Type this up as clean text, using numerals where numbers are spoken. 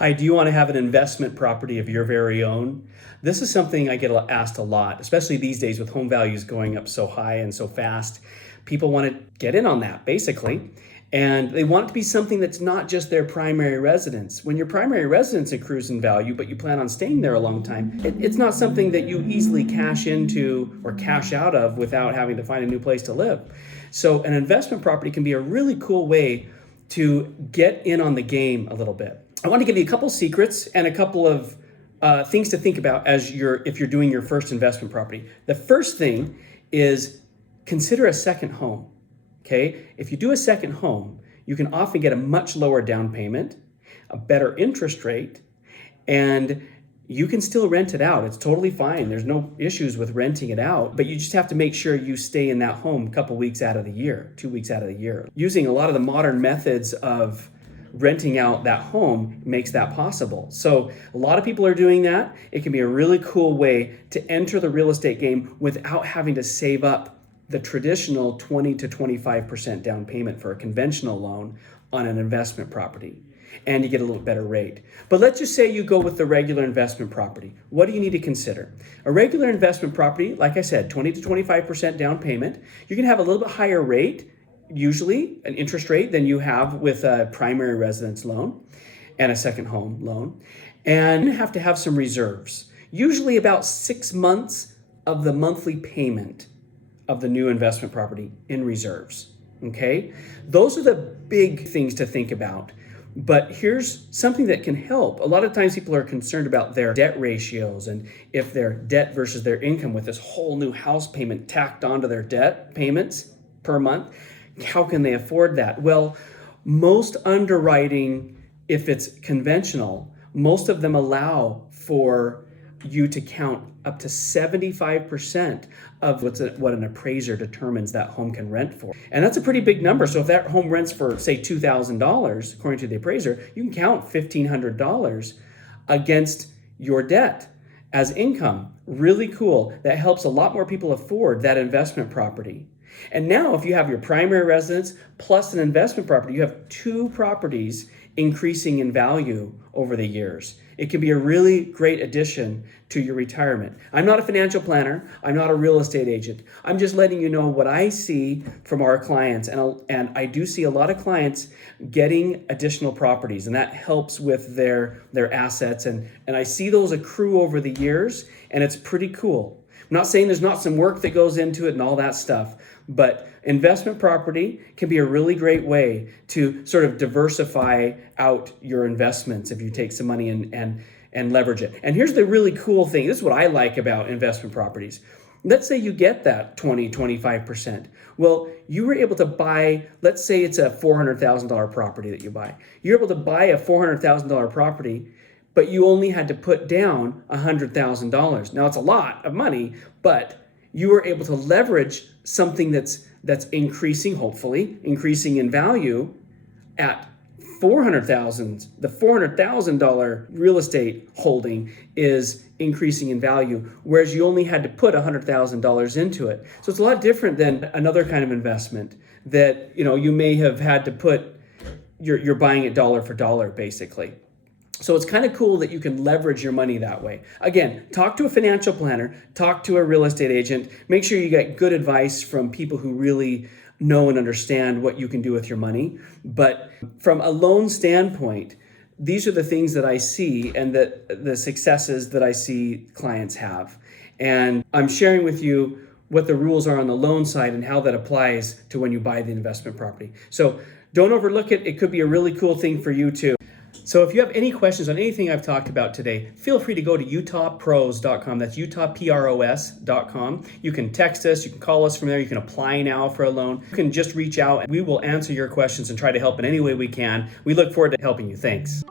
Hi, do you want to have an investment property of your very own? This is something I get asked a lot, especially these days with home values going up so high and so fast. People want to get in on that basically, and they want it to be something that's not just their primary residence. When your primary residence accrues in value, but you plan on staying there a long time, it's not something that you easily cash into or cash out of without having to find a new place to live. So an investment property can be a really cool way to get in on the game a little bit. I want to give you a couple secrets and a couple of things to think about if you're doing your first investment property. The first thing is consider a second home. Okay, if you do a second home, you can often get a much lower down payment, a better interest rate, and you can still rent it out. It's totally fine. There's no issues with renting it out, but you just have to make sure you stay in that home a couple weeks out of the year, 2 weeks out of the year. Using a lot of the modern methods of renting out that home makes that possible. So a lot of people are doing that. It can be a really cool way to enter the real estate game without having to save up the traditional 20 to 25% down payment for a conventional loan on an investment property. And you get a little better rate. But let's just say you go with the regular investment property. What do you need to consider? A regular investment property, like I said, 20 to 25% down payment. You're gonna have a little bit higher rate, usually an interest rate, than you have with a primary residence loan and a second home loan. And you have to have some reserves, usually about 6 months of the monthly payment of the new investment property in reserves, okay? Those are the big things to think about. But here's something that can help. A lot of times people are concerned about their debt ratios and if their debt versus their income with this whole new house payment tacked onto their debt payments per month. How can they afford that? Well, most underwriting, if it's conventional, most of them allow for you to count up to 75% of what an appraiser determines that home can rent for. And that's a pretty big number. So if that home rents for, say, $2,000, according to the appraiser, you can count $1,500 against your debt as income. Really cool. That helps a lot more people afford that investment property. And now if you have your primary residence plus an investment property, you have two properties increasing in value over the years. It can be a really great addition to your retirement. I'm not a financial planner. I'm not a real estate agent. I'm just letting you know what I see from our clients. And I do see a lot of clients getting additional properties, and that helps with their assets. And I see those accrue over the years, and it's pretty cool. I'm not saying there's not some work that goes into it and all that stuff, but investment property can be a really great way to sort of diversify out your investments if you take some money and leverage it. And here's the really cool thing. This is what I like about investment properties. Let's say you get that 20, 25%. Well, you were able to buy, let's say it's a $400,000 property that you buy. You're able to buy a $400,000 property, but you only had to put down $100,000. Now it's a lot of money, but you were able to leverage something that's increasing, hopefully, increasing in value at $400,000. The $400,000 real estate holding is increasing in value, whereas you only had to put $100,000 into it. So it's a lot different than another kind of investment that you may have had to put, you're buying it dollar for dollar, basically. So it's kind of cool that you can leverage your money that way. Again, talk to a financial planner, talk to a real estate agent, make sure you get good advice from people who really know and understand what you can do with your money. But from a loan standpoint, these are the things that I see and the successes that I see clients have. And I'm sharing with you what the rules are on the loan side and how that applies to when you buy the investment property. So don't overlook it. It could be a really cool thing for you too. So if you have any questions on anything I've talked about today, feel free to go to utahpros.com. That's utahpros.com. You can text us, you can call us from there, you can apply now for a loan. You can just reach out and we will answer your questions and try to help in any way we can. We look forward to helping you. Thanks.